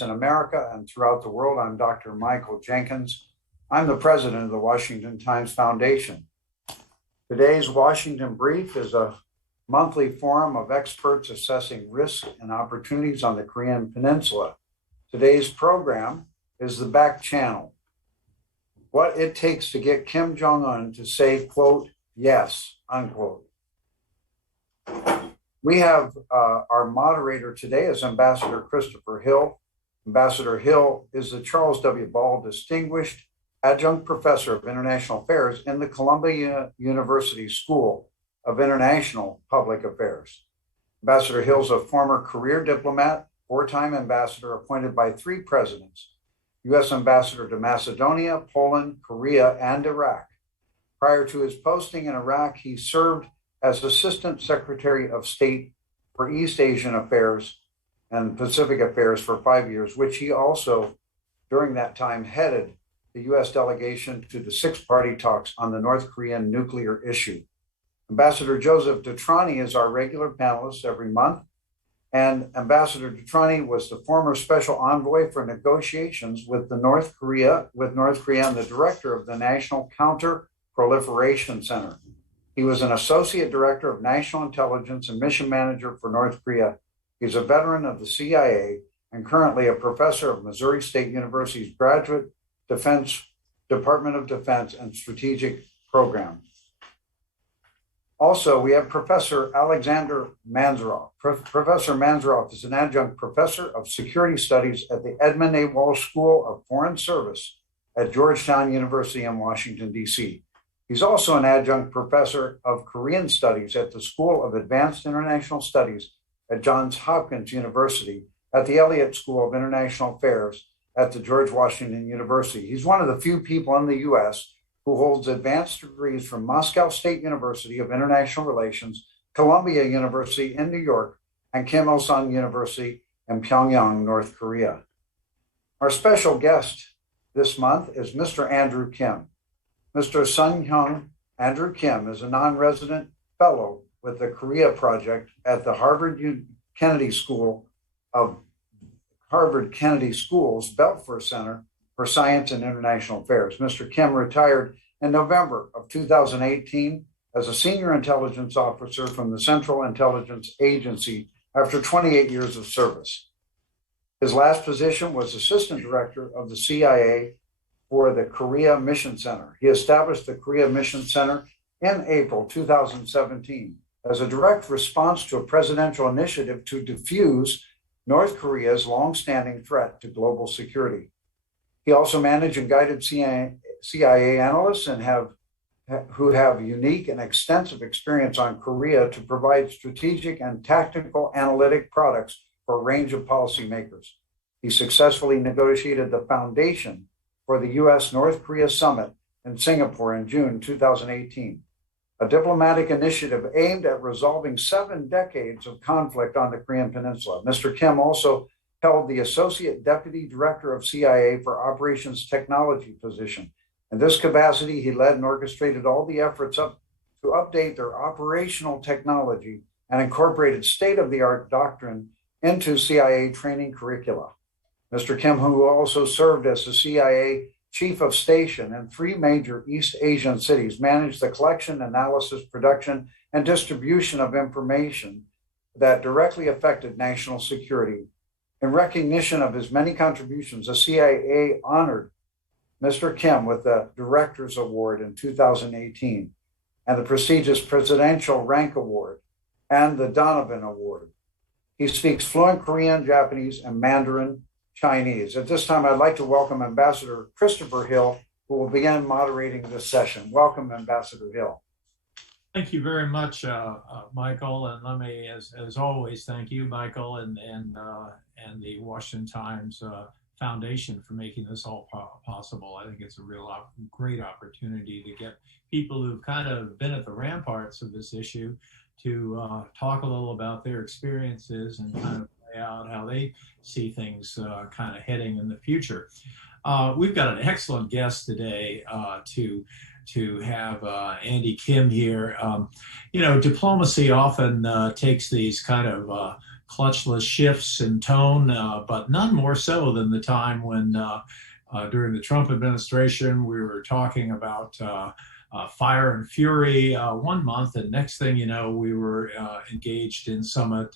in America and throughout the world. I'm Dr. Michael Jenkins. I'm the president of the Washington Times Foundation. Today's Washington Brief is a monthly forum of experts assessing risks and opportunities on the Korean Peninsula. Today's program is the back channel. What it takes to get Kim Jong-un to say, quote, yes, unquote. We have our moderator today is Ambassador Christopher Hill. Ambassador Hill is the Charles W. Ball Distinguished Adjunct Professor of International Affairs in the Columbia University School of International Public Affairs. Ambassador Hill is a former career diplomat, four-time ambassador appointed by 3 presidents, U.S. Ambassador to Macedonia, Poland, Korea, and Iraq. Prior to his posting in Iraq, he served as Assistant Secretary of State for East Asian Affairs and Pacific Affairs for 5 years, which he also, during that time, headed the U.S. delegation to the 6-party talks on the North Korean nuclear issue. Ambassador Joseph DeTrani is our regular panelist every month, and Ambassador DeTrani was the former special envoy for negotiations with North Korea and the director of the National Counter-Proliferation Center. He was an associate director of national intelligence and mission manager for North Korea. He's a veteran of the CIA and currently a professor of Missouri State University's Graduate Department of Defense and Strategic Program. Also, we have Professor Alexandre Mansourov. Professor Mansourov is an adjunct professor of security studies at the Edmund A. Walsh School of Foreign Service at Georgetown University in Washington, D.C. He's also an adjunct professor of Korean studies at the School of Advanced International Studies at Johns Hopkins University, at the Elliott School of International Affairs at the George Washington University. He's one of the few people in the U.S. who holds advanced degrees from Moscow State University of International Relations, Columbia University in New York, and Kim Il-sung University in Pyongyang, North Korea. Our special guest this month is Mr. Andrew Kim. Mr. Sun Hyung Andrew Kim is a non-resident fellow with the Korea Project at the Harvard Kennedy School's Belfer Center for Science and International Affairs. Mr. Kim retired in November of 2018 as a senior intelligence officer from the Central Intelligence Agency after 28 years of service. His last position was assistant director of the CIA for the Korea Mission Center. He established the Korea Mission Center in April 2017 as a direct response to a presidential initiative to defuse North Korea's longstanding threat to global security. He also managed and guided CIA analysts who have unique and extensive experience on Korea to provide strategic and tactical analytic products for a range of policymakers. He successfully negotiated the foundation for the U.S.-North Korea Summit in Singapore in June 2018, a diplomatic initiative aimed at resolving 7 decades of conflict on the Korean Peninsula. Mr. Kim also held the Associate Deputy Director of CIA for Operations Technology position. In this capacity, he led and orchestrated all the efforts to update their operational technology and incorporated state-of-the-art doctrine into CIA training curricula. Mr. Kim, who also served as the CIA Chief of Station in 3 major East Asian cities, managed the collection, analysis, production, and distribution of information that directly affected national security. In recognition of his many contributions, the CIA honored Mr. Kim with the Director's Award in 2018 and the prestigious Presidential Rank Award and the Donovan Award. He speaks fluent Korean, Japanese, and Mandarin Chinese. At this time, I'd like to welcome Ambassador Christopher Hill, who will begin moderating this session. Welcome, Ambassador Hill. Thank you very much, Michael, and let me, as always, thank you, Michael, and the Washington Times Foundation for making this all possible. I think it's a great opportunity to get people who've kind of been at the ramparts of this issue to talk a little about their experiences and kind of lay out how they see things kind of heading in the future. We've got an excellent guest today to have Andy Kim here. You know, diplomacy often takes these kind of clutchless shifts in tone, but none more so than the time when during the Trump administration, we were talking about fire and fury 1 month, and next thing you know, we were engaged in summit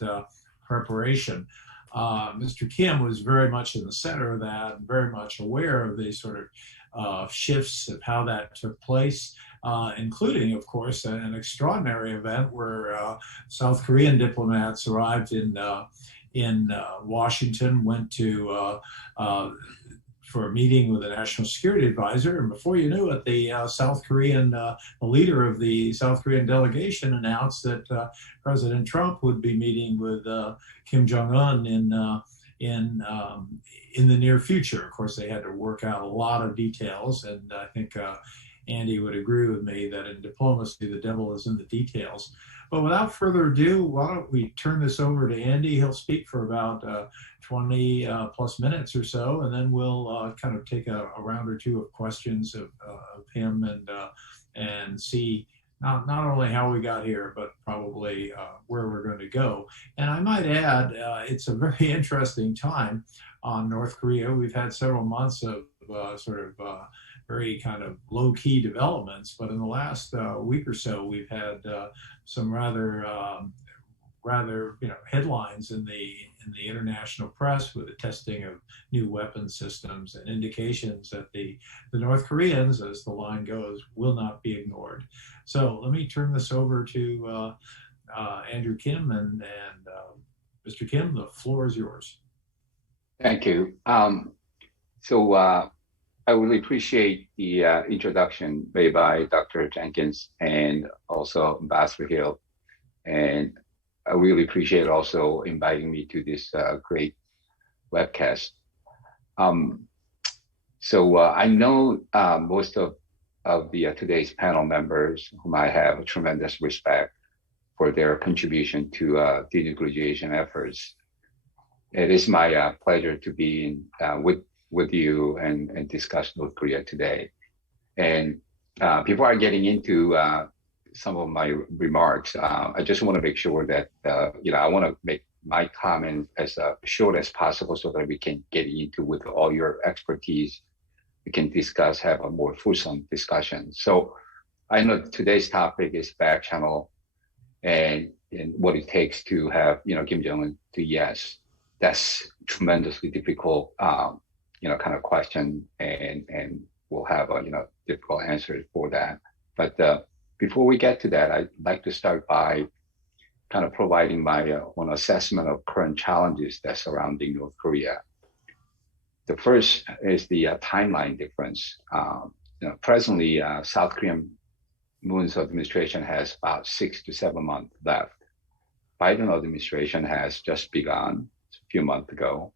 preparation. Mr. Kim was very much in the center of that, very much aware of these sort of shifts of how that took place, including, of course, an extraordinary event where South Korean diplomats arrived in Washington, went to for a meeting with the National Security Advisor, and before you knew it, the the leader of the South Korean delegation announced that President Trump would be meeting with Kim Jong-Un in the near future. Of course, they had to work out a lot of details, and I think Andy would agree with me that in diplomacy, the devil is in the details. But without further ado, why don't we turn this over to Andy? He'll speak for about 20 plus minutes or so, and then we'll kind of take a round or two of questions of him and see not only how we got here, but probably where we're going to go. And I might add, it's a very interesting time on North Korea. We've had several months of very kind of low-key developments, but in the last week or so, we've had some rather headlines in the international press with the testing of new weapon systems and indications that the North Koreans, as the line goes, will not be ignored. So let me turn this over to Andrew Kim and Mr. Kim, the floor is yours. Thank you. I really appreciate the introduction made by Dr. Jenkins and also Ambassador Hill. And I really appreciate also inviting me to this great webcast. I know most of the today's panel members, whom I have tremendous respect for their contribution to denuclearization efforts. It is my pleasure to be with you and discuss North Korea today. And before I getting into some of my remarks, I just want to make sure that I want to make my comment as short as possible so that we can get into with all your expertise. We can discuss, have a more fulsome discussion. So I know today's topic is back channel and what it takes to have Kim Jong-un to yes. That's tremendously difficult kind of question, and we'll have a difficult answer for that. But before we get to that, I'd like to start by kind of providing my own assessment of current challenges that surrounding North Korea. The first is the timeline difference. Presently, South Korean Moon's administration has about 6 to 7 months left. Biden administration has just begun a few months ago.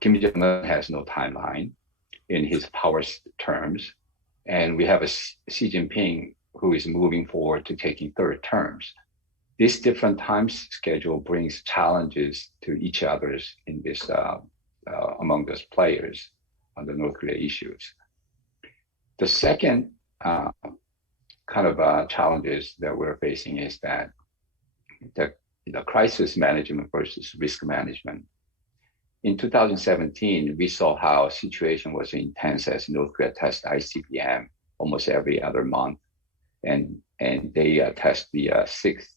Kim Jong-un has no timeline in his power terms. And we have a Xi Jinping who is moving forward to taking third terms. This different time schedule brings challenges to each other's in this among those players on the North Korea issues. The second kind of challenges that we're facing is that the crisis management versus risk management. In 2017, we saw how situation was intense as North Korea test ICBM almost every other month, and they test the sixth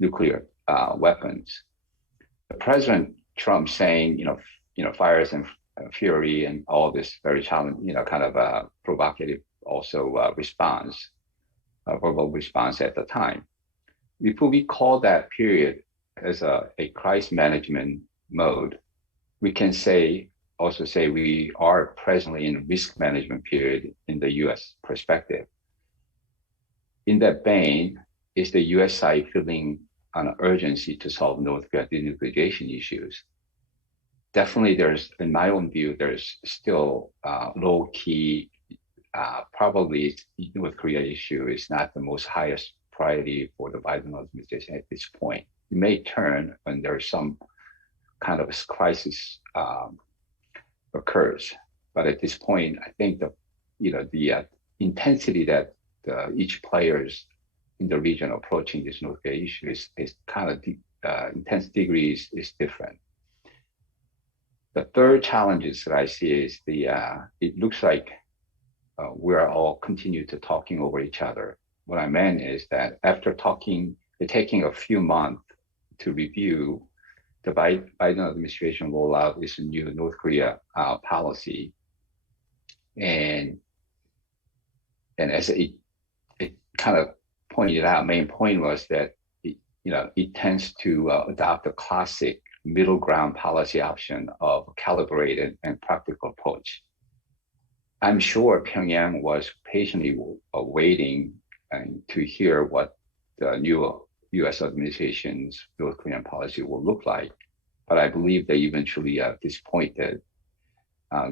nuclear weapons. President Trump saying, fires and fury and all this very challenging, kind of provocative also response, verbal response at the time. If we call that period as a crisis management mode, we can also say we are presently in a risk management period in the U.S. perspective. In that vein, is the U.S. side feeling an urgency to solve North Korea denuclearization issues? Definitely, in my own view, there's still low-key, probably North Korea issue is not the most highest priority for the Biden administration at this point. It may turn when there's some kind of a crisis occurs, but at this point, I think the intensity that each players in the region approaching this North Korea issue is kind of intense degrees is different. The third challenge that I see is it looks like we're all continue to talking over each other. What I meant is that after taking a few months to review, the Biden administration roll out this new North Korea policy, and as it kind of pointed out, main point was that it tends to adopt a classic middle ground policy option of calibrated and practical approach. I'm sure Pyongyang was patiently awaiting to hear what the new U.S. administration's North Korean policy will look like, but I believe they eventually disappointed.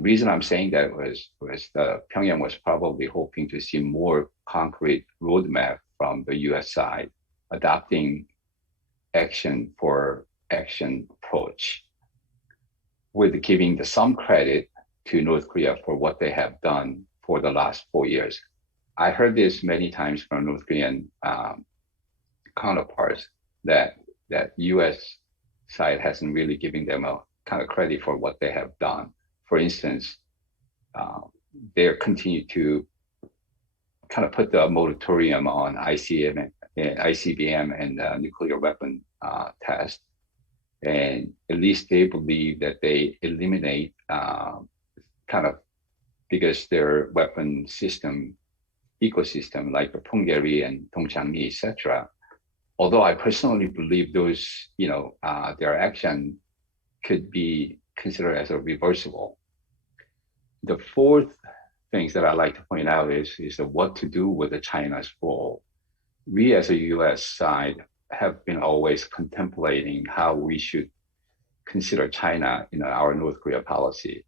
Reason I'm saying that was Pyongyang was probably hoping to see more concrete roadmap from the U.S. side, adopting action for action approach, with giving some credit to North Korea for what they have done for the last 4 years. I heard this many times from North Korean counterparts that U.S. side hasn't really given them a kind of credit for what they have done. For instance, they continue to kind of put the moratorium on ICBM and nuclear weapon test. And at least they believe that they eliminate because their weapon system ecosystem like the Punggye and Dongchangmi, etc. Although I personally believe those, their action could be considered as a reversible. The fourth things that I like to point out is what to do with the China's role. We as a U.S. side have been always contemplating how we should consider China in our North Korea policy.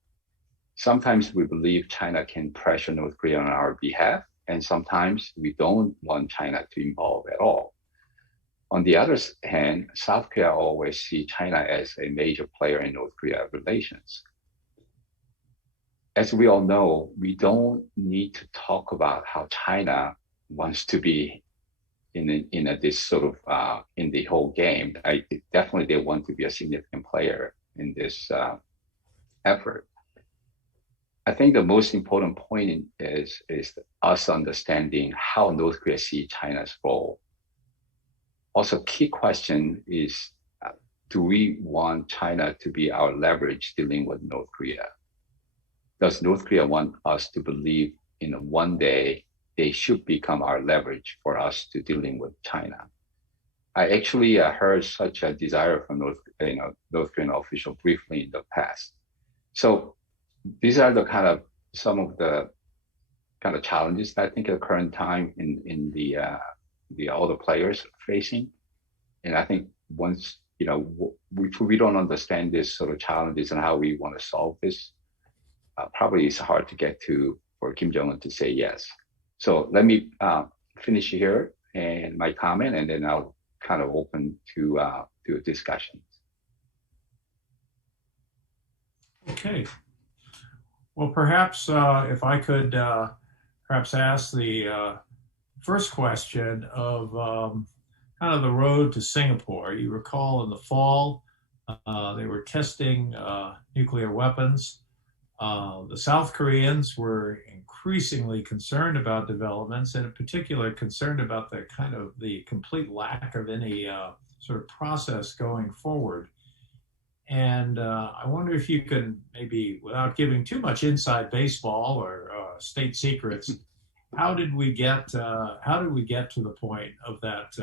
Sometimes we believe China can pressure North Korea on our behalf, and sometimes we don't want China to involve at all. On the other hand, South Korea always see China as a major player in North Korea relations. As we all know, we don't need to talk about how China wants to be in this sort of in the whole game. Definitely they want to be a significant player in this effort. I think the most important point is us understanding how North Korea see China's role. Also, key question is, do we want China to be our leverage dealing with North Korea? Does North Korea want us to believe in one day they should become our leverage for us to dealing with China? I actually heard such a desire from North Korean official briefly in the past. So these are some of the kind of challenges that I think at the current time in all the players facing. And I think once, if we don't understand this sort of challenges and how we want to solve this, probably it's hard to get for Kim Jong-un to say yes. So let me finish here and my comment, and then I'll kind of open to a discussion. Okay. Well, perhaps if I could perhaps ask the first question of kind of the road to Singapore. You recall in the fall, they were testing nuclear weapons. The South Koreans were increasingly concerned about developments, and in particular concerned about the complete lack of any sort of process going forward. And I wonder if you can maybe, without giving too much inside baseball or state secrets, how did we get to the point of that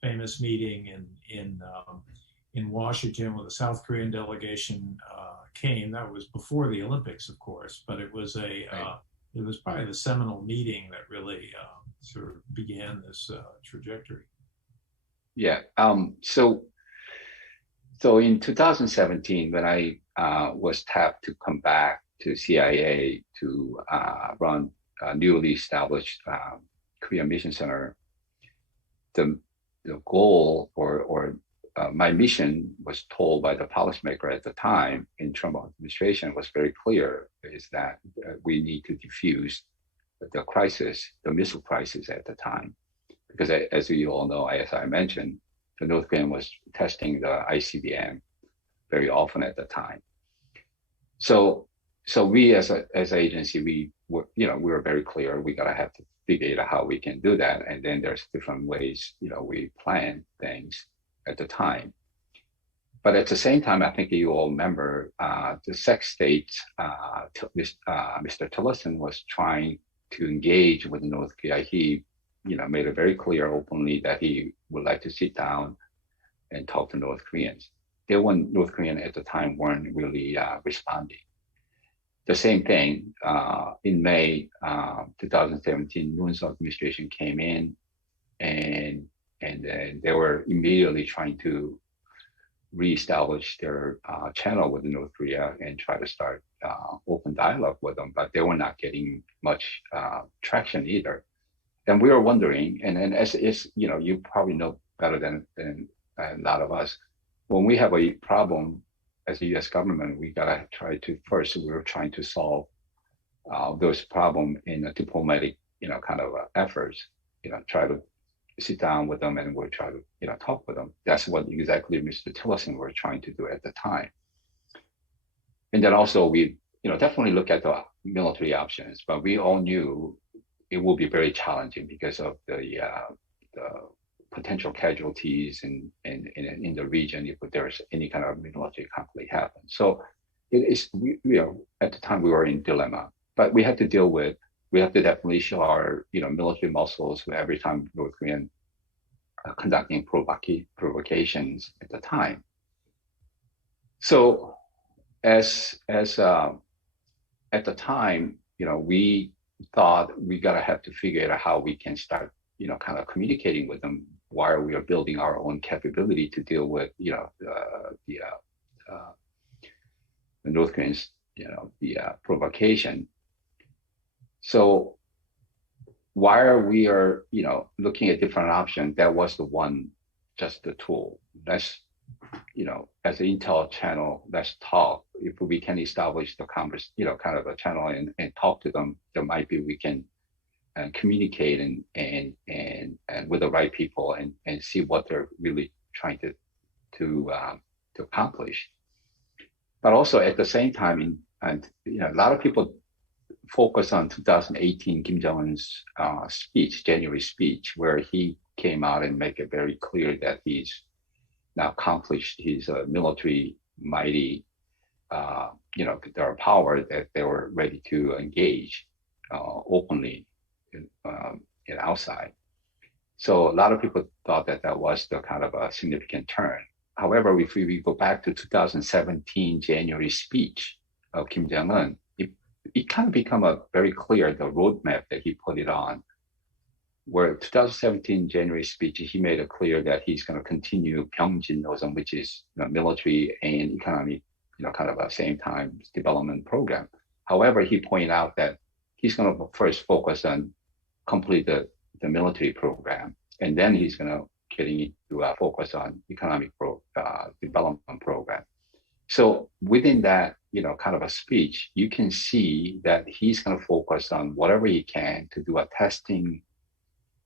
famous meeting in Washington where the South Korean delegation came? That was before the Olympics, of course, but it was it was probably the seminal meeting that really sort of began this trajectory. Yeah. So in 2017, when I was tapped to come back to CIA to run a newly established Korea Mission Center, the goal or my mission was told by the policymaker at the time in Trump administration was very clear, is that we need to defuse the crisis, the missile crisis at the time. Because as you all know, as I mentioned, the North Korea was testing the ICBM very often at the time. So we as an agency, we were very clear, we gotta have to figure out how we can do that. And then there's different ways, we plan things at the time. But at the same time, I think you all remember the Sec States, Mr. Tillerson was trying to engage with North Korea. He, made it very clear openly that he would like to sit down and talk to North Koreans. North Koreans at the time weren't really responding. The same thing in May 2017, Moon's administration came in, and then they were immediately trying to reestablish their channel with North Korea and try to start open dialogue with them, but they were not getting much traction either. And we were wondering, and as is, you probably know better than a lot of us, when we have a problem as a U.S. government, we gotta try to first. We were trying to solve those problems in a diplomatic, kind of efforts. Try to sit down with them and we'll try to, talk with them. That's what exactly Mr. Tillerson were trying to do at the time. And then also we, definitely look at the military options, but we all knew it will be very challenging because of the potential casualties in the region if there's any kind of military conflict happen. So it is, at the time we were in dilemma, but we had to definitely show our, military muscles every time North Korean conducting provocations at the time. So as at the time, we thought we have to figure out how we can start, kind of communicating with them while we are building our own capability to deal with, the North Koreans, the provocation. So while we are, looking at different options, that was just the tool. Let's, as an intel channel, let's talk. If we can establish the kind of a channel and talk to them, there might be we can communicate and with the right people and see what they're really trying to accomplish. But also at the same time, a lot of people focus on 2018 Kim Jong-Un's speech, January speech, where he came out and make it very clear that he's now accomplished his military mighty, their power, that they were ready to engage openly and outside. So a lot of people thought that was the kind of a significant turn. However, if we go back to 2017 January speech of Kim Jong-un, it kind of become very clear the roadmap that he put it on, where 2017 January speech, he made it clear that he's going to continue Pyeongjin-nosm, which is military and economic, kind of a same time development program. However, he pointed out that he's going to first focus on complete the military program, and then he's going to getting into focus on economic development program. So within that, kind of a speech, you can see that he's going to focus on whatever he can to do a testing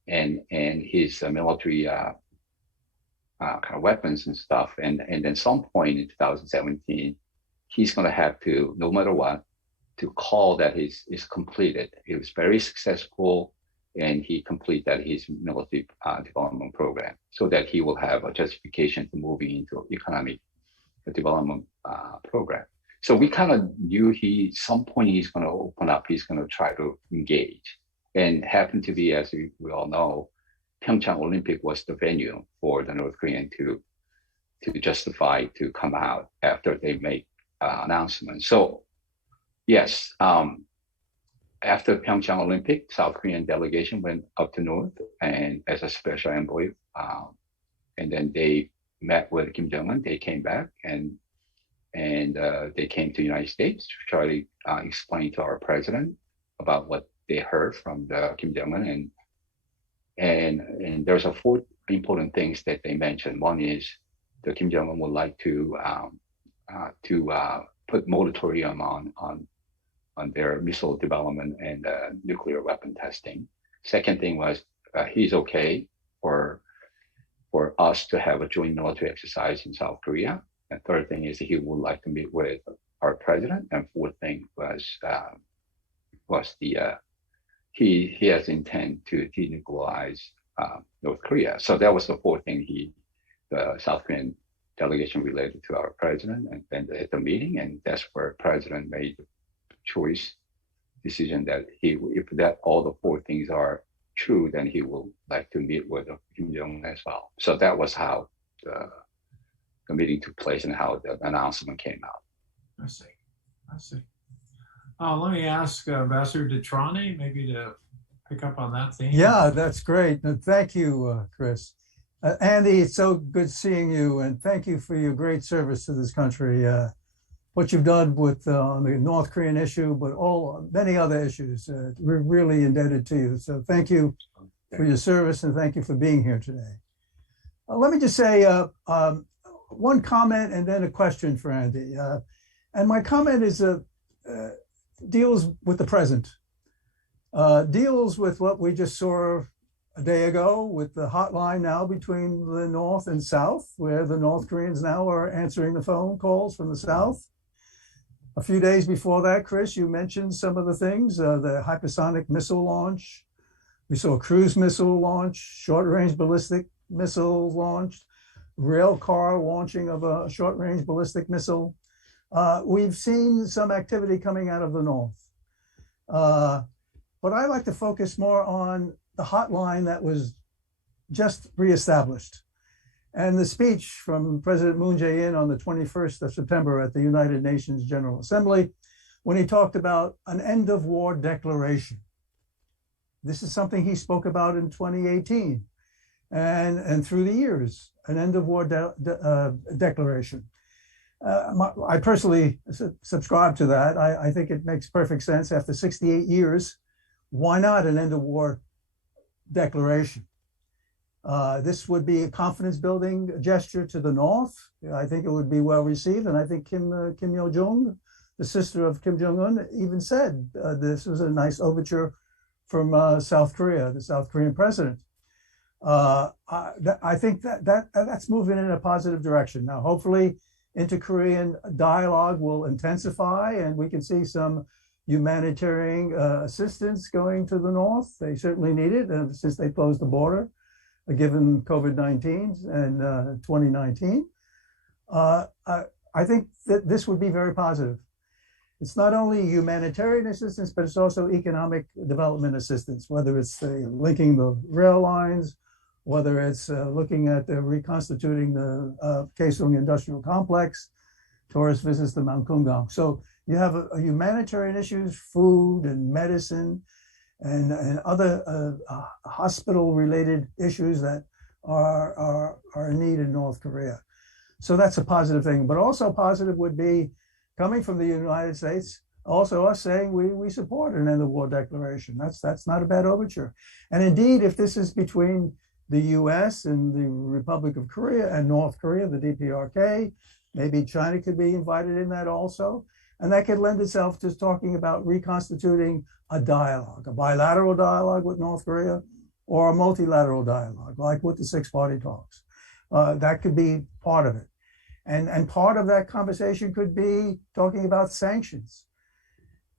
and his military kind of weapons and stuff. And then some point in 2017, he's going to have to, no matter what, to call that is completed. He was very successful and he completed his military development program so that he will have a justification to moving into economic development program. So we kind of knew some point he's going to open up, he's going to try to engage. And happened to be, as we all know, Pyeongchang Olympic was the venue for the North Korean to justify to come out after they make announcements. So yes, after Pyeongchang Olympic, South Korean delegation went up to North and as a special envoy, and then they met with Kim Jong-un. They came back and they came to the United States to try to explain to our president about what they heard from the Kim Jong-un. And there's 4 important things that they mentioned. One is the Kim Jong-un would like to put moratorium on their missile development and nuclear weapon testing. Second thing was he's okay for for us to have a joint military exercise in South Korea. And third thing is he would like to meet with our president. And fourth thing was he has intent to denuclearize North Korea. So that was the fourth thing the South Korean delegation related to our president and at the meeting, and that's where president made the decision that if that all the four things are true, then he will like to meet with Kim Jong-Un as well. So that was how the meeting took place and how the announcement came out. I see. Let me ask Ambassador DeTrani maybe to pick up on that theme. Yeah, that's great. And thank you, Chris. Andy, it's so good seeing you, and thank you for your great service to this country. What you've done with on the North Korean issue, but many other issues, we're really indebted to you. So thank you for your service, and thank you for being here today. Let me just say one comment and then a question for Andy. And my comment is deals with the present, deals with what we just saw a day ago with the hotline now between the North and South, where the North Koreans now are answering the phone calls from the South. A few days before that, Chris, you mentioned some of the things, the hypersonic missile launch. We saw a cruise missile launch, short-range ballistic missile launched, rail car launching of a short-range ballistic missile. We've seen some activity coming out of the North. But I like to focus more on the hotline that was just reestablished. And the speech from President Moon Jae-in on the 21st of September at the United Nations General Assembly, when he talked about an end of war declaration. This is something he spoke about in 2018 and through the years, an end of war declaration. I personally subscribe to that. I think it makes perfect sense after 68 years. Why not an end of war declaration? This would be a confidence-building gesture to the North. I think it would be well received, and I think Kim Jong-Un, the sister of Kim Jong-un, even said this was a nice overture from South Korea, the South Korean president. I think that's moving in a positive direction. Now, hopefully, inter-Korean dialogue will intensify, and we can see some humanitarian assistance going to the North. They certainly need it since they closed the border, given COVID-19 and 2019. I think that this would be very positive. It's not only humanitarian assistance, but it's also economic development assistance, whether it's linking the rail lines, whether it's looking at reconstituting the Kaesong Industrial Complex, tourist visits to Mount Kumgang. So you have a humanitarian issues, food and medicine, and other hospital-related issues that are in need in North Korea. So that's a positive thing. But also positive would be coming from the United States, also us saying we support an end of war declaration. That's not a bad overture. And indeed, if this is between the US and the Republic of Korea and North Korea, the DPRK, maybe China could be invited in that also. And that could lend itself to talking about reconstituting a dialogue, a bilateral dialogue with North Korea, or a multilateral dialogue, like with the six-party talks. That could be part of it. And part of that conversation could be talking about sanctions.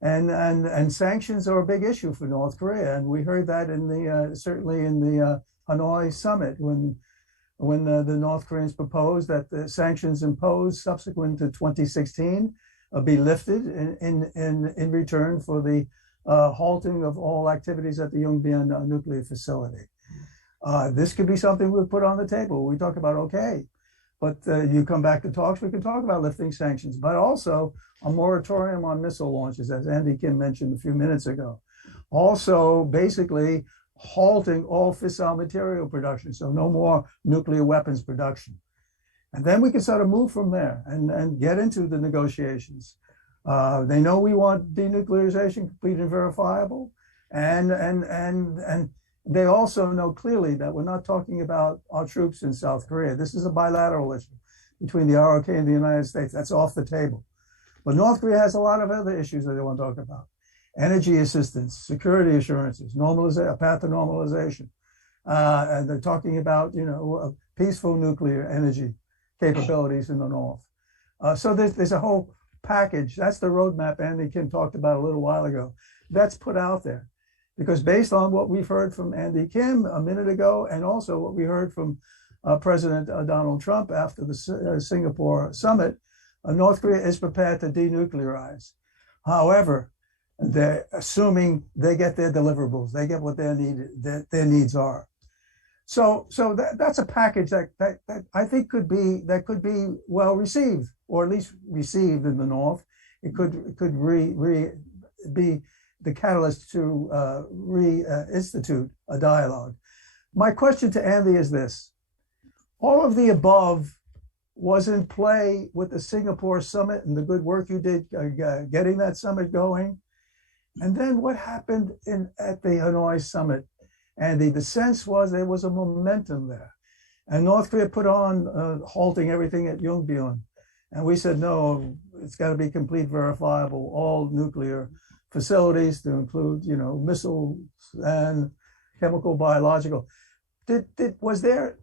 And sanctions are a big issue for North Korea. And we heard that in the certainly in the Hanoi summit when the North Koreans proposed that the sanctions imposed subsequent to 2016 be lifted in return for the halting of all activities at the Yongbyon nuclear facility. This could be something we'll put on the table. We talk about, okay, but you come back to talks, we can talk about lifting sanctions, but also a moratorium on missile launches, as Andy Kim mentioned a few minutes ago. Also, basically, halting all fissile material production, so no more nuclear weapons production. And then we can sort of move from there and get into the negotiations. They know we want denuclearization complete and verifiable. And they also know clearly that we're not talking about our troops in South Korea. This is a bilateral issue between the ROK and the United States. That's off the table. But North Korea has a lot of other issues that they want to talk about. Energy assistance, security assurances, a path to normalization. And they're talking about, peaceful nuclear energy capabilities in the North. So there's a whole package. That's the roadmap Andy Kim talked about a little while ago. That's put out there. Because based on what we've heard from Andy Kim a minute ago, and also what we heard from President Donald Trump after the Singapore summit, North Korea is prepared to denuclearize. However, they're assuming they get their deliverables, they get what their needs are. So that's a package that I think could be well received, or at least received in the North. It could be the catalyst to reinstitute a dialogue. My question to Andy is this: all of the above was in play with the Singapore summit and the good work you did getting that summit going. And then what happened at the Hanoi summit? Andy, the sense was there was a momentum there. And North Korea put on halting everything at Yongbyon. And we said, no, it's got to be complete verifiable, all nuclear facilities to include, missiles and chemical, biological. Was there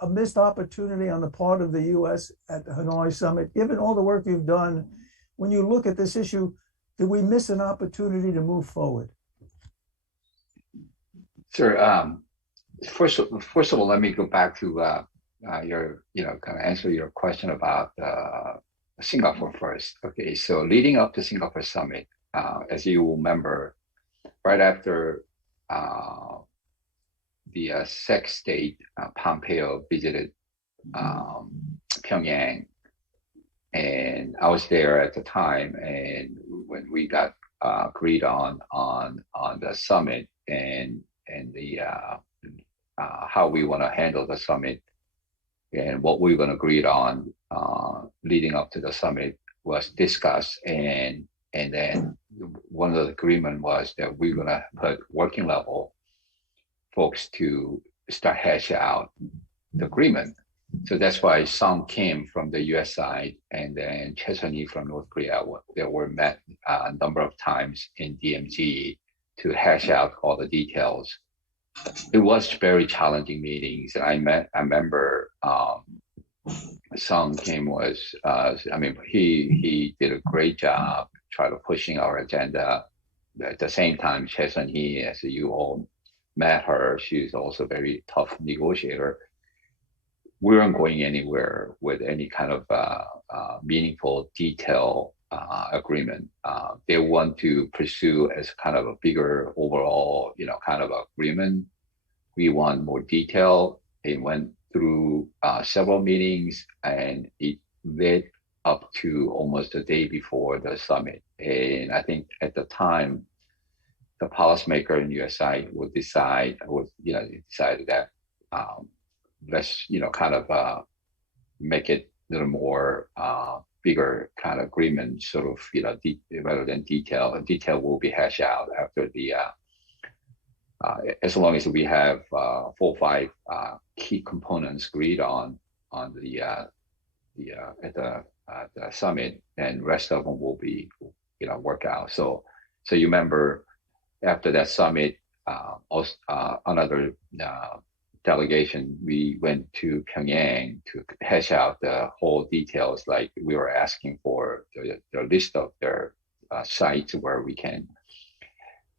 a missed opportunity on the part of the U.S. at the Hanoi summit? Given all the work you've done, when you look at this issue, did we miss an opportunity to move forward? Sure. First of all, let me go back to your, kind of answer your question about Singapore first. Okay, so leading up to Singapore summit, as you remember, right after the Sec State Pompeo visited Pyongyang, and I was there at the time, and when we got agreed on the summit and the how we want to handle the summit and what we were going to agree on leading up to the summit was discussed, and then one of the agreement was that we're going to put working level folks to start hash out the agreement. So that's why some came from the U.S. side, and then Chesney from North Korea. They were met a number of times in DMZ to hash out all the details. It was very challenging meetings. I remember Sung Kim was, he did a great job trying to pushing our agenda. At the same time, Chesney, as you all met her, she's also a very tough negotiator. We weren't going anywhere with any kind of meaningful detail agreement. They want to pursue as kind of a bigger overall, kind of agreement. We want more detail. It went through several meetings, and it led up to almost a day before the summit. And I think at the time, the policymaker in U.S. side would decide, decided that let's, kind of make it a little more bigger kind of agreement, sort of, rather than detail. And detail will be hashed out after the, as long as we have 4 or 5 key components agreed on the at the summit, and rest of them will be, work out. So you remember after that summit, another delegation, we went to Pyongyang to hash out the whole details. Like we were asking for the list of their sites where we can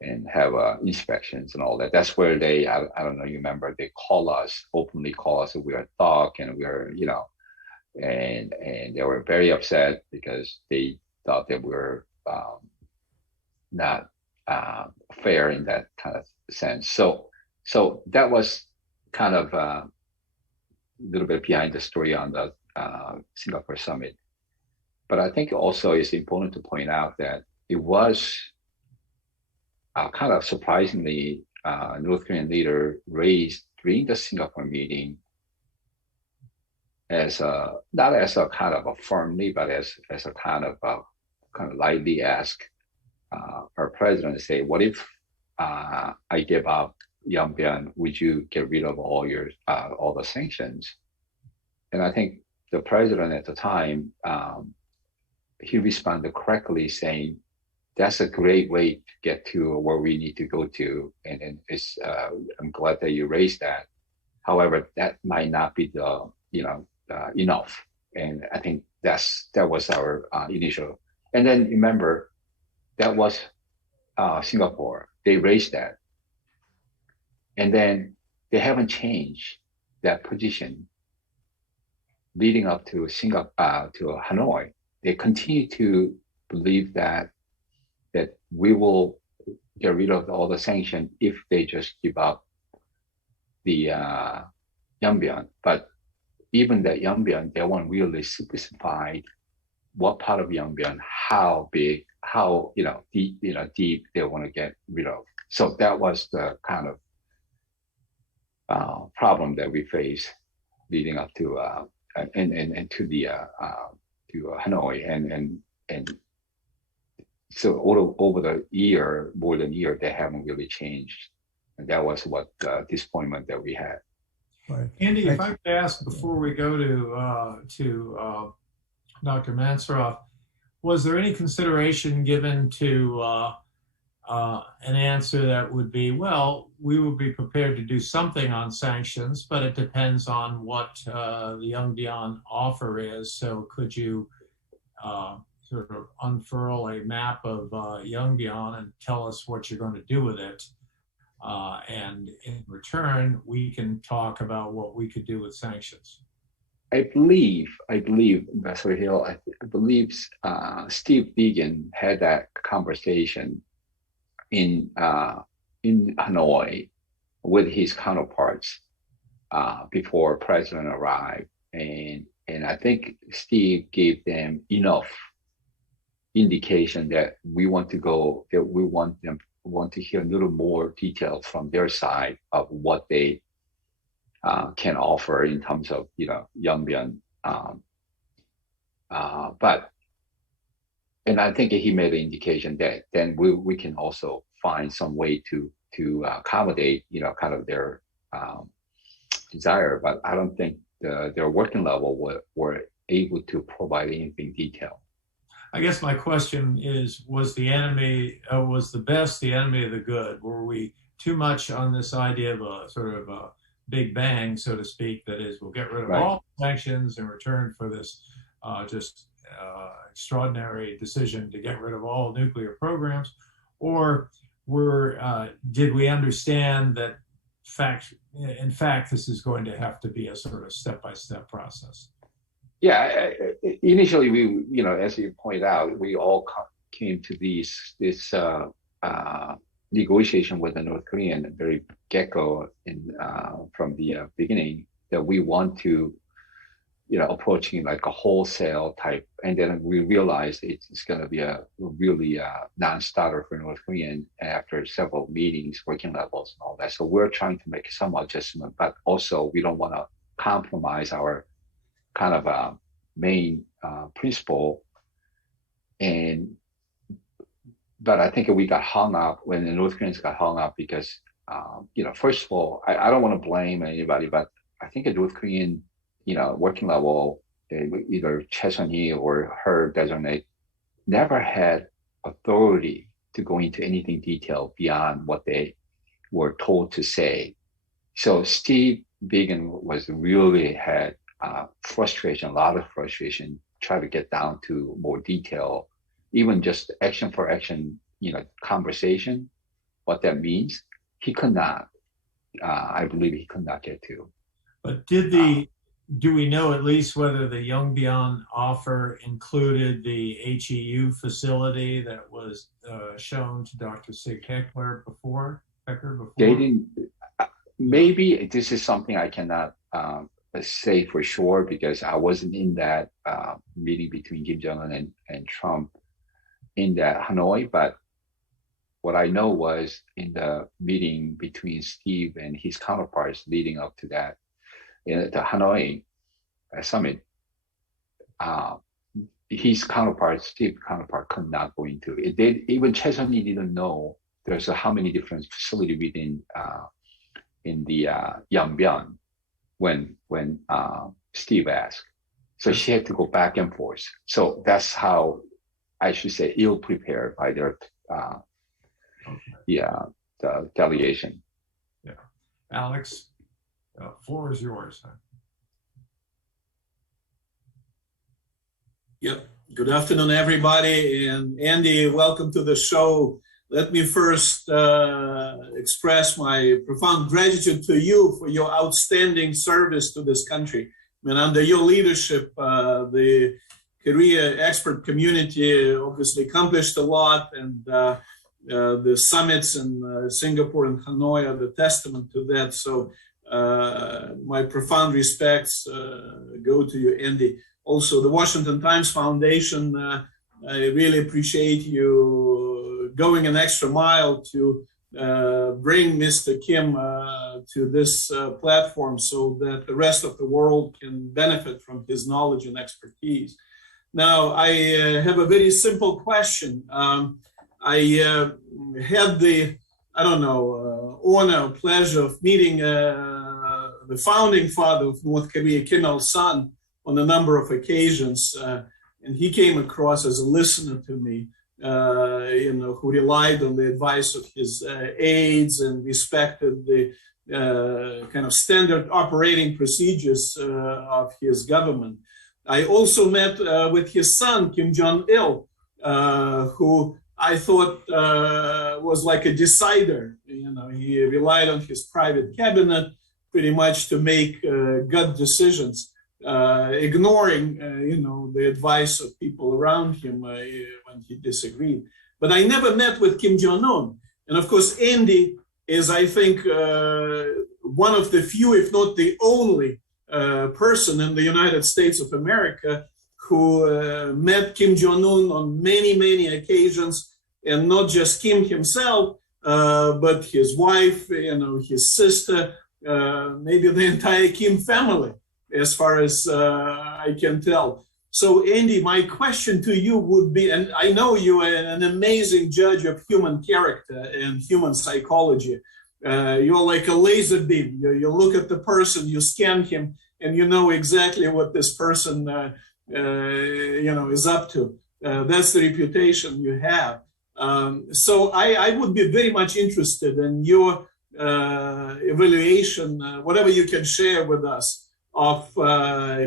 and have inspections and all that. That's where they, I don't know, you remember, they openly call us, we are talk, and we are, and they were very upset because they thought that we were not fair in that kind of sense. So that was kind of a little bit behind the story on the Singapore summit. But I think also it's important to point out that it was kind of surprisingly, North Korean leader raised during the Singapore meeting as not as a kind of a firmly, but as a kind of lightly ask our president to say, what if I give up Yongbyon, would you get rid of all the sanctions? And I think the president at the time, he responded correctly, saying, that's a great way to get to where we need to go to. And it's, I'm glad that you raised that. However, that might not be the enough, and I think that was our initial. And then remember, that was Singapore. They raised that, and then they haven't changed that position leading up to to Hanoi. They continue to believe that we will get rid of all the sanctions if they just give up the Yanbian. But even that Yanbian, they won't really specify what part of Yanbian, how big, how deep they want to get rid of. So that was the kind of problem that we faced leading up to and to the to Hanoi, and so over the year, more than a year, they haven't really changed, and that was what disappointment that we had. Right. Andy, if I could ask before we go to Dr. Mansourov, was there any consideration given to an answer that would be, well, we would be prepared to do something on sanctions, but it depends on what the Yanbian offer is. So could you sort of unfurl a map of Yanbian and tell us what you're going to do with it? And in return, we can talk about what we could do with sanctions. I believe, Ambassador Hill, I believe Steve Biegun had that conversation in Hanoi with his counterparts before President arrived, and I think Steve gave them enough indication that we want to hear a little more details from their side of what they can offer in terms of Yanbian. And I think he made an indication that then we can also find some way to accommodate kind of their desire. But I don't think their working level were able to provide anything detailed. I guess my question is, was the best the enemy of the good? Were we too much on this idea of a sort of a big bang, so to speak, that is, we'll get rid of all sanctions in return for this extraordinary decision to get rid of all nuclear programs? Or did we understand that in fact, this is going to have to be a sort of step-by-step process? Yeah, initially we, as you point out, we all came to this negotiation with the North Korean at the very get-go from the beginning, that we want to, approaching like a wholesale type, and then we realized it's going to be a really non-starter for North Korean after several meetings, working levels, and all that. So we're trying to make some adjustment, but also we don't want to compromise our kind of main principle. But I think we got hung up when the North Koreans got hung up because, first of all, I don't want to blame anybody, but I think the North Korean, working level, either Chesonee or her designate, never had authority to go into anything detailed beyond what they were told to say. So Steve Biegun had frustration, a lot of frustration, try to get down to more detail, even just action for action, conversation, what that means. He could not, I believe he could not get to. But do we know at least whether the Yanbian offer included the HEU facility that was shown to Dr. Sig Hecker before? They didn't. Maybe this is something I cannot say for sure because I wasn't in that meeting between Kim Jong-un and Trump in that Hanoi. But what I know was in the meeting between Steve and his counterparts leading up to that, in the Hanoi summit, Steve's counterpart could not go into it. Even Chesonee didn't know there's how many different facilities within in the Yanbian when Steve asked. So she had to go back and forth. So that's how I should say ill prepared by their the delegation. Yeah, Alex. Floor is yours. Yep. Good afternoon, everybody. And Andy, welcome to the show. Let me first express my profound gratitude to you for your outstanding service to this country. I mean, under your leadership, the Korea expert community obviously accomplished a lot, and the summits in Singapore and Hanoi are the testament to that. So my profound respects go to you, Andy. Also, the Washington Times Foundation, I really appreciate you going an extra mile to bring Mr. Kim to this platform so that the rest of the world can benefit from his knowledge and expertise. Now, I have a very simple question. I had the, honor, pleasure of meeting the founding father of North Korea, Kim Il-sung, on a number of occasions, and he came across as a listener to me, who relied on the advice of his aides and respected the kind of standard operating procedures of his government. I also met with his son, Kim Jong-il, who I thought was like a decider. He relied on his private cabinet pretty much to make gut decisions, ignoring, the advice of people around him when he disagreed. But I never met with Kim Jong-un. And of course, Andy is, I think, one of the few, if not the only, person in the United States of America who met Kim Jong-un on many, many occasions, and not just Kim himself, but his wife, his sister, maybe the entire Kim family, as far as I can tell. So, Andy, my question to you would be, and I know you are an amazing judge of human character and human psychology. You're like a laser beam. You look at the person, you scan him, and you know exactly what this person, is up to. That's the reputation you have. So I would be very much interested in your evaluation, whatever you can share with us, of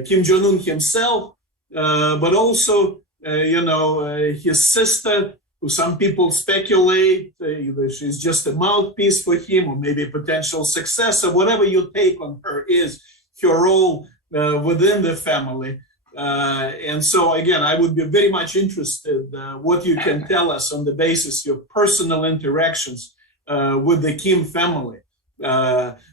Kim Jong-un himself, but also, his sister, who some people speculate either she's just a mouthpiece for him or maybe a potential successor, whatever your take on her is, her role within the family. And so, again, I would be very much interested what you can tell us on the basis of your personal interactions with the Kim family.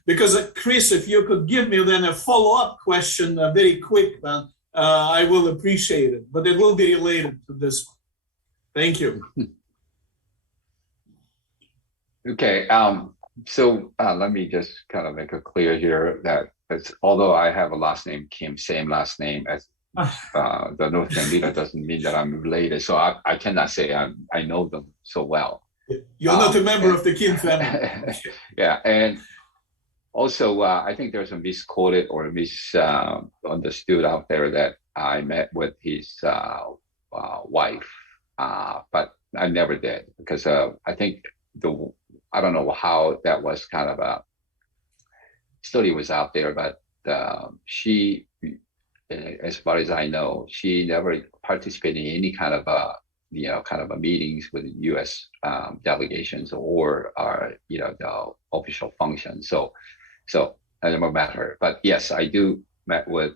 Because, Chris, if you could give me then a follow-up question, very quick, then I will appreciate it. But it will be related to this one. Thank you. Okay. So let me just kind of make it clear here that although I have a last name Kim, same last name as the North Korean leader, doesn't mean that I'm related. So I cannot say I know them so well. You're not a member of the Kim family. Yeah, and also I think there's a misquoted or misunderstood out there that I met with his wife, but I never did, because I think I don't know how that was kind of a study was out there, but she, as far as I know, she never participated in any kind of meetings with U.S. delegations or the official functions. So I never met her. But yes, I do met with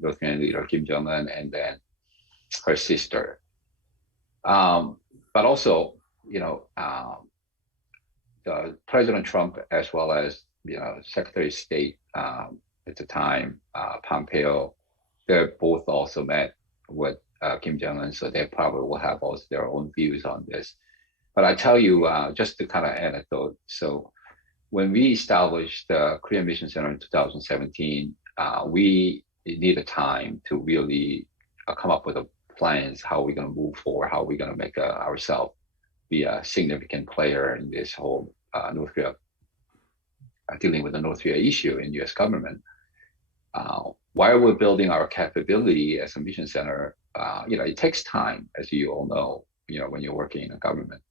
North Korean leader Kim Jong-un and then her sister. But also, President Trump, as well as Secretary of State at the time, Pompeo, they both also met with Kim Jong-un, so they probably will have also their own views on this. But I tell you, just to kind of anecdote, so when we established the Korean Mission Center in 2017, we needed time to really come up with plans, how we're going to move forward, how we're going to make ourselves be a significant player in this whole North Korea, dealing with the North Korea issue in U.S. government. While we're building our capability as a mission center, it takes time, as you all know, when you're working in a government.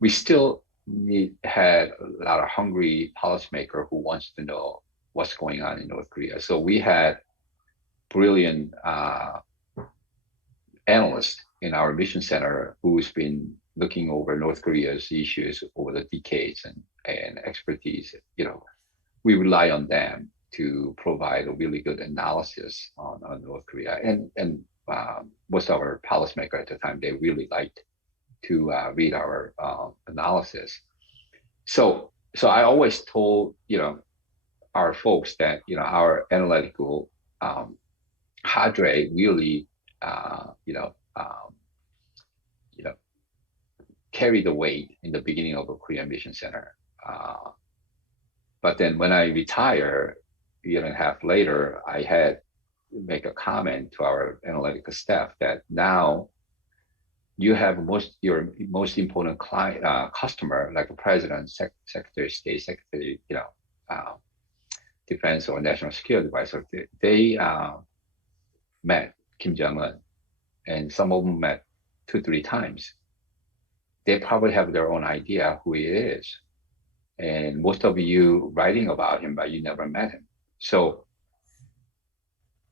We still had a lot of hungry policymaker who wants to know what's going on in North Korea. So we had brilliant analyst in our mission center who's been looking over North Korea's issues over the decades and expertise. We rely on them to provide a really good analysis on North Korea. And most of our policymakers at the time, they really liked to read our analysis. So I always told, our folks that, our analytical cadre really, carry the weight in the beginning of the Korean Mission Center. But then when I retire, a year and a half later, I had to make a comment to our analytical staff that now you have your most important client, customer, like the president, secretary of state, secretary, defense or national security advisor. They met Kim Jong-un, and some of them met 2-3 times. They probably have their own idea who he is. And most of you writing about him, but you never met him. So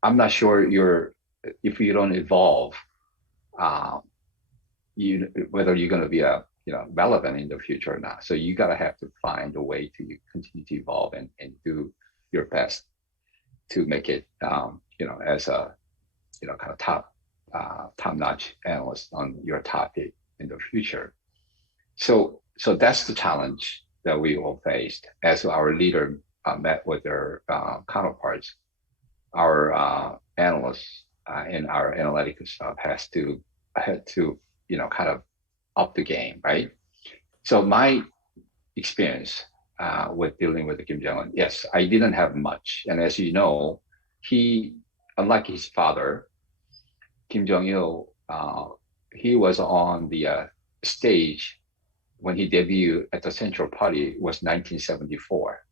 I'm not sure if you don't evolve, whether you're going to be relevant in the future or not. So you have to find a way to continue to evolve and do your best to make it, as a, kind of top-notch analyst on your topic in the future. So that's the challenge that we all faced as our leader met with their counterparts. Our analysts and our analytical staff had to kind of up the game, right? So my experience with dealing with Kim Jong-un, yes, I didn't have much. And as you know, he, unlike his father, Kim Jong-il, he was on the stage when he debuted at the Central Party was 1974.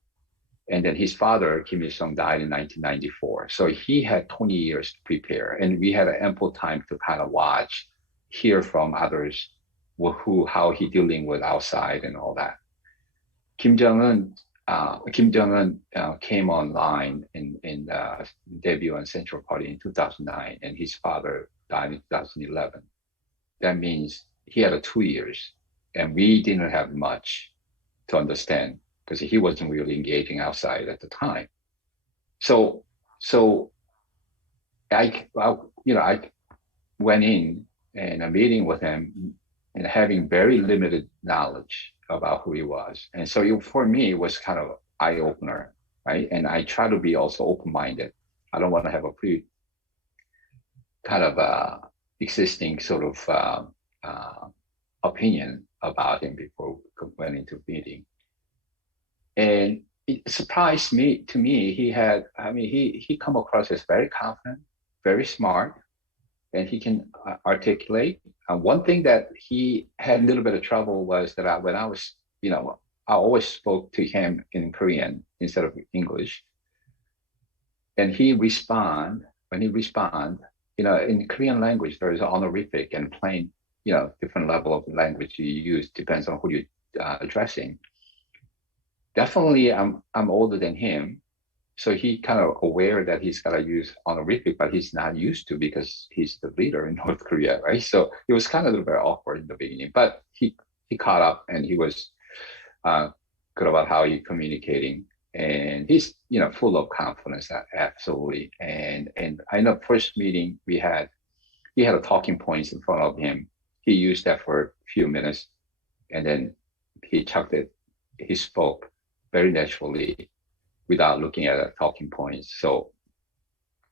And then his father, Kim Il-sung, died in 1994. So he had 20 years to prepare. And we had ample time to kind of watch, hear from others how he dealing with outside and all that. Kim Jong-un came online in debut on Central Party in 2009, and his father died in 2011. That means he had 2 years, and we didn't have much to understand because he wasn't really engaging outside at the time. So I went in and a meeting with him and having very limited knowledge about who he was. And so for me, it was kind of eye opener, right? And I try to be also open-minded. I don't want to have a kind of existing sort of opinion about him before we went into the meeting. And it surprised to me, he come across as very confident, very smart, and he can articulate. One thing that he had a little bit of trouble was that when I was, I always spoke to him in Korean instead of English. And when he respond, in Korean language, there is an honorific and plain, different level of language you use, depends on who you're addressing. Definitely, I'm older than him. So he kind of aware that he's got to use honorific, but he's not used to because he's the leader in North Korea, right? So it was kind of a little bit awkward in the beginning, but he caught up and he was good about how he's communicating. And he's, full of confidence, absolutely. And I know first meeting he had a talking points in front of him. He used that for a few minutes and then he chucked it. He spoke very naturally without looking at the talking points. So,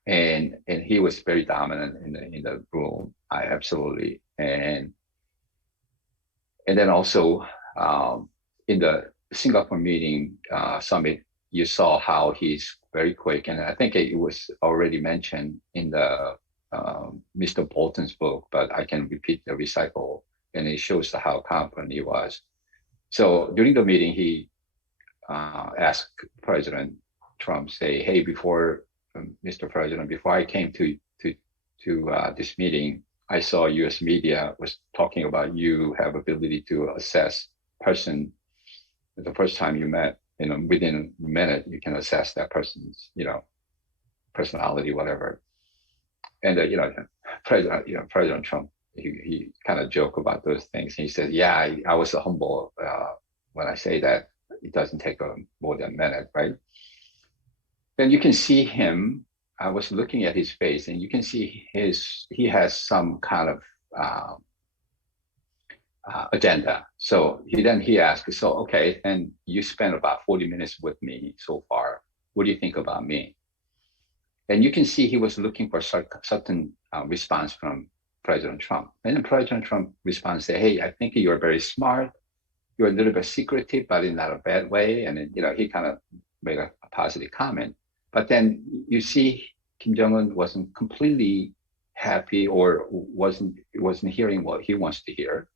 and he was very dominant in the room. Absolutely. And then also in the Singapore meeting summit, you saw how he's very quick. And I think it was already mentioned in the Mr. Bolton's book, but I can repeat the recycle, and it shows how confident he was. So during the meeting, he asked President Trump, say, hey, Mr. President, before I came to this meeting, I saw U.S. media was talking about you have ability to assess person the first time you met, within a minute, you can assess that person's, personality, whatever. And, President Trump, he kind of joke about those things. He said, yeah, I was humble when I say that it doesn't take more than a minute, right? Then you can see him. I was looking at his face, and you can see he has some kind of agenda. So he asked, so, okay, and you spent about 40 minutes with me so far. What do you think about me? And you can see he was looking for certain response from President Trump. And then President Trump responds, say, hey, I think you're very smart. You're a little bit secretive, but in not a bad way. And then, he kind of made a positive comment. But then you see Kim Jong-un wasn't completely happy or wasn't hearing what he wants to hear.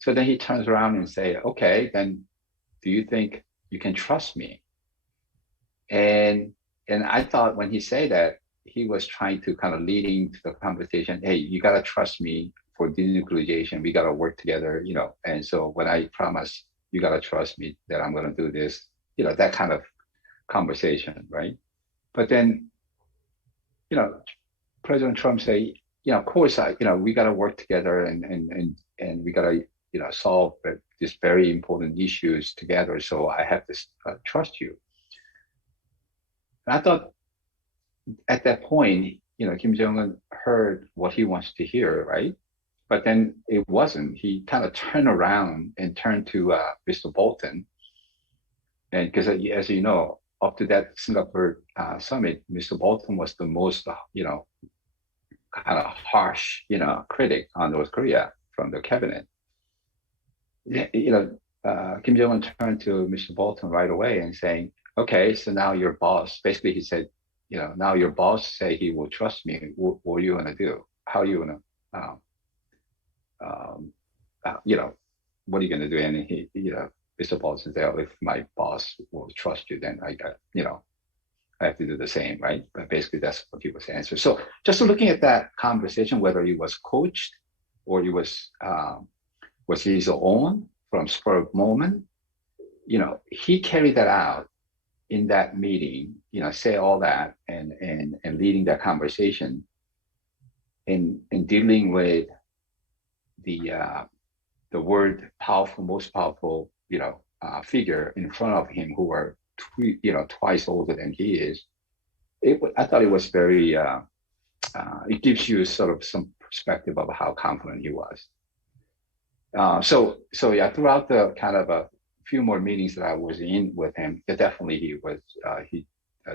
So then he turns around and say, okay, then do you think you can trust me? And I thought when he said that, he was trying to kind of leading to the conversation, hey, you got to trust me for denuclearization. We got to work together, And so when I promise, you got to trust me that I'm going to do this, that kind of conversation, right? But then, President Trump say, of course, we got to work together and we got to, solve these very important issues together. So I have to trust you. And I thought at that point, Kim Jong-un heard what he wants to hear, right? But then it wasn't. He kind of turned around and turned to Mr. Bolton. And because as you know, up to that Singapore summit, Mr. Bolton was the most, kind of harsh, critic on North Korea from the cabinet. Kim Jong-un turned to Mr. Bolton right away and saying, okay, so now your boss, basically he said, now your boss say he will trust me. What are you going to do? How are you going to, what are you going to do? And he, Mr. Bolton said, if my boss will trust you, then I have to do the same, right? But basically that's what he was answering. So just looking at that conversation, whether he was coached or he was his own from spur of moment, he carried that out in that meeting, say all that and leading that conversation in dealing with the word powerful, most powerful, figure in front of him who were twice older than he is. I thought it was very, it gives you sort of some perspective of how confident he was. So yeah, throughout the kind of a few more meetings that I was in with him, definitely he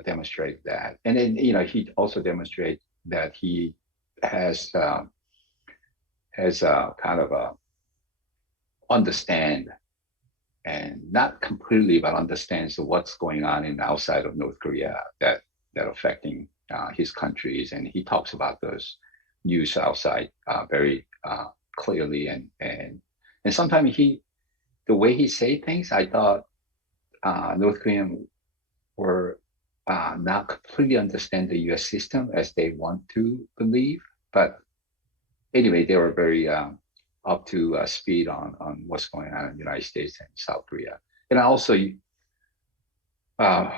demonstrated that. And then, he also demonstrated that he has kind of a understand, and not completely, but understands what's going on in outside of North Korea that affecting his countries. And he talks about those news outside very clearly. And sometimes the way he say things, I thought North Koreans were not completely understand the U.S. system as they want to believe. But anyway, they were very up to speed on what's going on in the United States and South Korea. And I also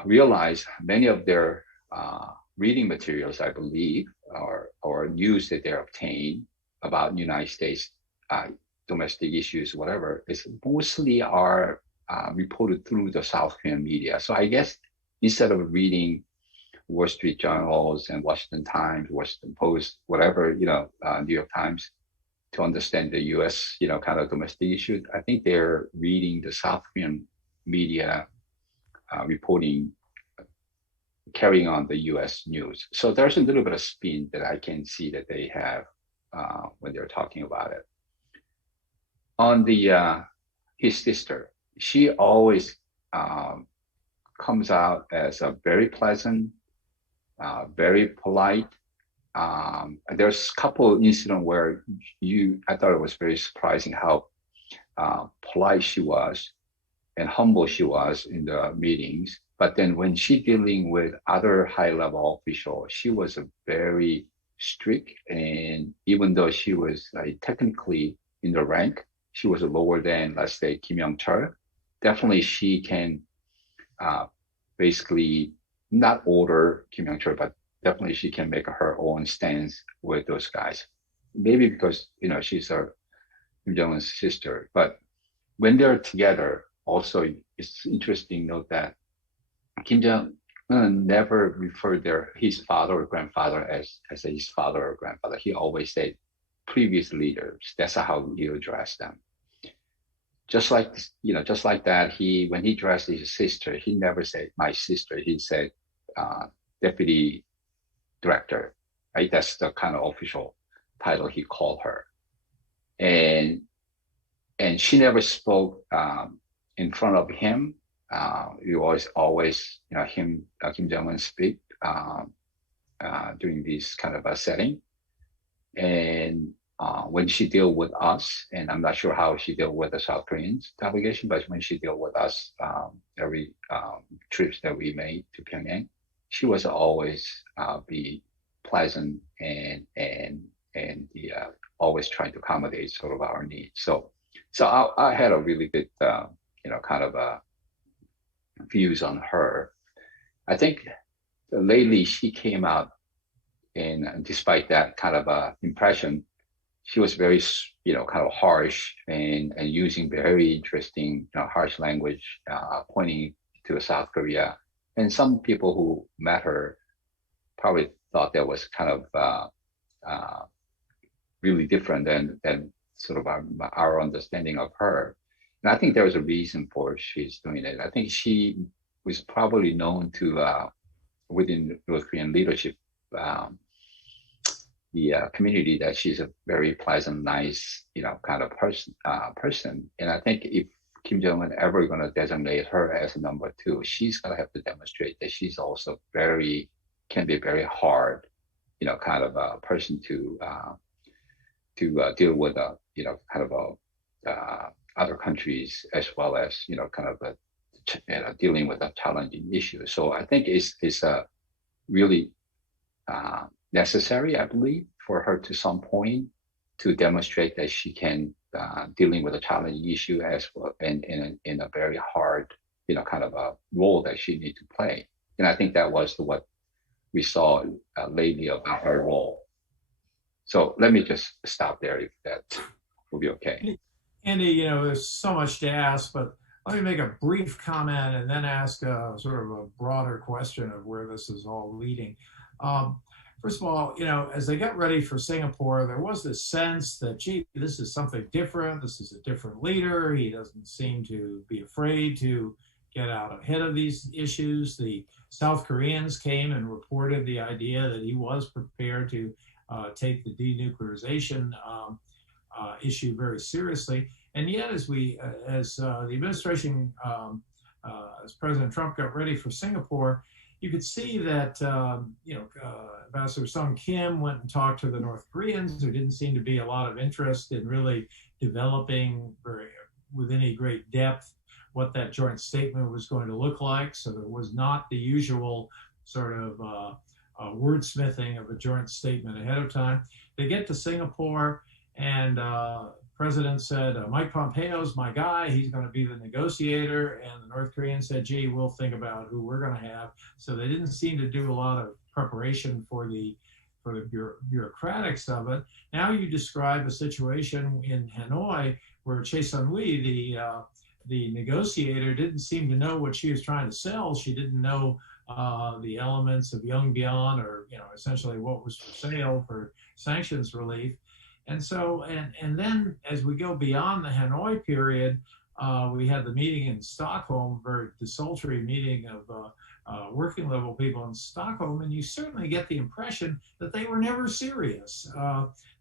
realized many of their reading materials, I believe, or news that they obtain about United States domestic issues, whatever, is mostly are reported through the South Korean media. So I guess instead of reading Wall Street Journals and Washington Times, Washington Post, whatever, New York Times, to understand the U.S., kind of domestic issues, I think they're reading the South Korean media reporting, carrying on the U.S. news. So there's a little bit of spin that I can see that they have when they're talking about it. On his sister, she always comes out as a very pleasant, very polite. There's a couple of incidents where I thought it was very surprising how polite she was and humble she was in the meetings. But then when she dealing with other high-level officials, she was very strict. And even though she was technically in the rank, she was lower than, let's say, Kim Young-chul. Definitely she can basically not order Kim Jong-chol, but definitely she can make her own stance with those guys. Maybe because, she's Kim Jong-un's sister. But when they're together, also, it's interesting to note that Kim Jong-un never referred his father or grandfather as his father or grandfather. He always said previous leaders. That's how he addressed them. Just like that, when he addressed his sister, he never said my sister. He said deputy director, right? That's the kind of official title he called her. And she never spoke in front of him. It was always, Kim Jong-un speak during this kind of a setting. And when she dealt with us, and I'm not sure how she dealt with the South Korean delegation, but when she dealt with us, every trips that we made to Pyongyang, she was always be pleasant and always trying to accommodate sort of our needs. So I had a really good, kind of views on her. I think lately she came out, and despite that kind of impression, she was very, kind of harsh and using very interesting, harsh language, pointing to South Korea. And some people who met her probably thought that was kind of really different than sort of our understanding of her. And I think there was a reason for she's doing it. I think she was probably known to, within North Korean leadership, the community, that she's a very pleasant, nice, kind of person. And I think if Kim Jong-un ever going to designate her as number 2, she's going to have to demonstrate that she's also can be very hard, kind of a person to deal with, kind of other countries, as well as, kind of dealing with a challenging issue. So I think it's really necessary, I believe, for her to some point to demonstrate that she can dealing with a challenging issue as well, and in a very hard, kind of a role that she needs to play. And I think that was what we saw lately about her role. So let me just stop there, if that will be okay. Andy, there's so much to ask, but let me make a brief comment and then ask sort of a broader question of where this is all leading. First of all, as they got ready for Singapore, there was this sense that, gee, this is something different. This is a different leader. He doesn't seem to be afraid to get out ahead of these issues. The South Koreans came and reported the idea that he was prepared to take the denuclearization issue very seriously. And yet, as the administration, as President Trump got ready for Singapore, you could see that, Ambassador Sung Kim went and talked to the North Koreans. There didn't seem to be a lot of interest in really developing with any great depth what that joint statement was going to look like. So there was not the usual sort of wordsmithing of a joint statement ahead of time. They get to Singapore, and President said, Mike Pompeo's my guy. He's going to be the negotiator. And the North Koreans said, gee, we'll think about who we're going to have. So they didn't seem to do a lot of preparation for the bureaucratics of it. Now you describe a situation in Hanoi where Choi Sun-hui, the negotiator, didn't seem to know what she was trying to sell. She didn't know the elements of Yongbyon, or essentially what was for sale for sanctions relief. And so, and then as we go beyond the Hanoi period, we had the meeting in Stockholm, very desultory meeting of working level people in Stockholm, and you certainly get the impression that they were never serious.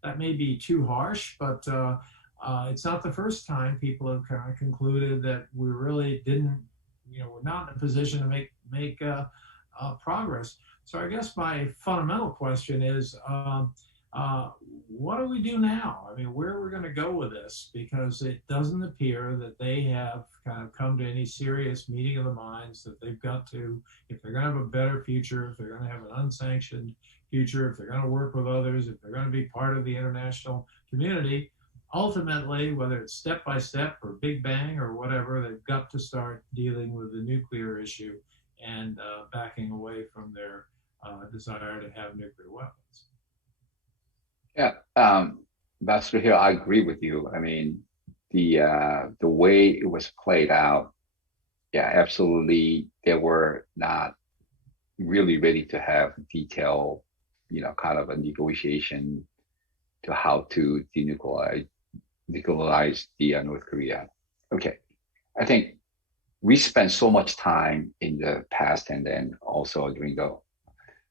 That may be too harsh, but it's not the first time people have kind of concluded that we really didn't, we're not in a position to make progress. So I guess my fundamental question is, what do we do now? I mean, where are we going to go with this? Because it doesn't appear that they have kind of come to any serious meeting of the minds that they've got to, if they're going to have a better future, if they're going to have an unsanctioned future, if they're going to work with others, if they're going to be part of the international community, ultimately, whether it's step by step or big bang or whatever, they've got to start dealing with the nuclear issue and backing away from their desire to have nuclear weapons. Yeah, Ambassador Hill, I agree with you. I mean, the way it was played out, yeah, absolutely, they were not really ready to have detailed, kind of a negotiation to how to denuclearize the North Korea. Okay, I think we spent so much time in the past and then also during the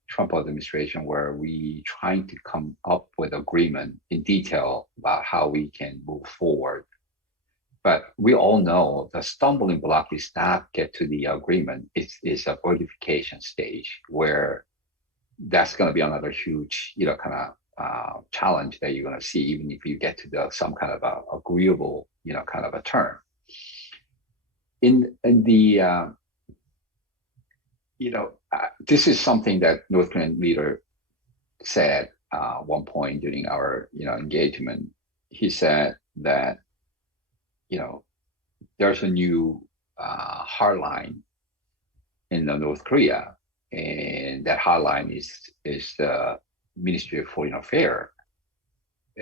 Trump administration where we trying to come up with agreement in detail about how we can move forward. But we all know the stumbling block is not get to the agreement. It's a verification stage where that's going to be another huge, kind of challenge that you're going to see, even if you get to some kind of a agreeable, kind of a term. In the this is something that North Korean leader said one point during our engagement. He said that there's a new hard line in North Korea, and that hard line is the Ministry of Foreign Affairs.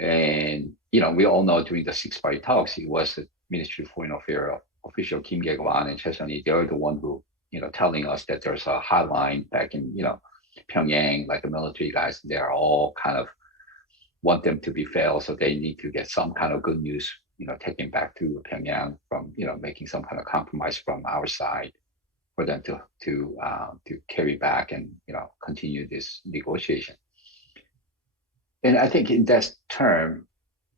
And we all know during the six-party talks, it was the Ministry of Foreign Affairs official Kim JongUn and Chesani. They're the one who telling us that there's a hotline back in, Pyongyang, like the military guys, they are all kind of want them to be failed. So they need to get some kind of good news, taken back to Pyongyang from, making some kind of compromise from our side for them to carry back and, continue this negotiation. And I think in that term,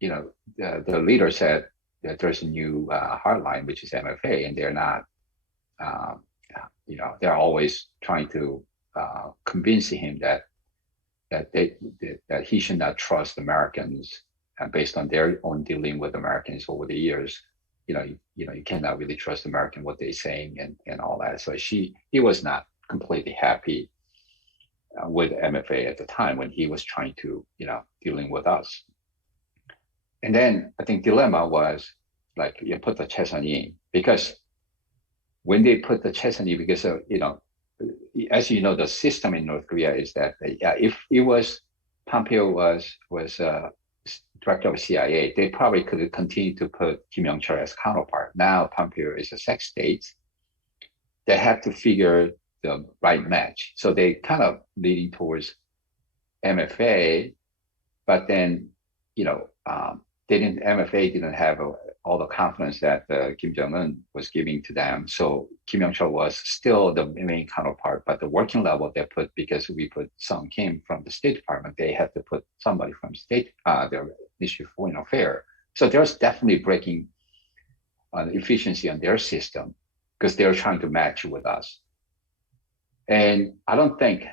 the leader said that there's a new hardline, which is MFA, and they're not, they're always trying to convince him that he should not trust Americans, and based on their own dealing with Americans over the years, you cannot really trust American what they're saying and all that. So he was not completely happy with MFA at the time when he was trying to dealing with us. And then I think dilemma was like you put the Chesaning, because when they put the Chesaning, because as you know, the system in North Korea is that if it was Pompeo was director of CIA, they probably could continue to put Kim Jong-chul as counterpart. Now Pompeo is a sex state. They have to figure the right match. So they kind of leading towards MFA, but then, MFA didn't have all the confidence that Kim Jong-un was giving to them. So Kim Jong-chul was still the main counterpart, but the working level they put, because we put Sung Kim from the State Department, they had to put somebody from their Ministry of Foreign Affairs. So there's definitely breaking on efficiency on their system because they're trying to match with us. And I don't think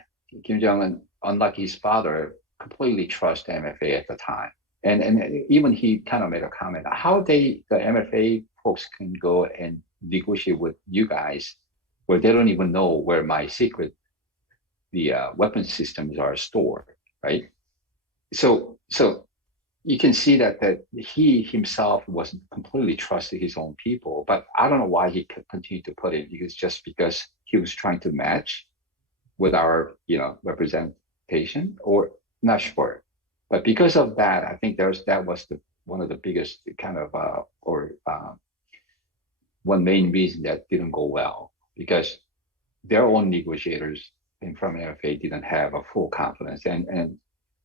Kim Jong-un, unlike his father, completely trust MFA at the time. And even he kind of made a comment, how the MFA folks can go and negotiate with you guys where they don't even know where my the weapon systems are stored, right? So you can see that he himself wasn't completely trusting his own people, but I don't know why he continued to put it. It's just because he was trying to match with our, representation, or not sure. But because of that, I think that was one of the biggest kind of, one main reason that didn't go well, because their own negotiators from MFA didn't have a full confidence, and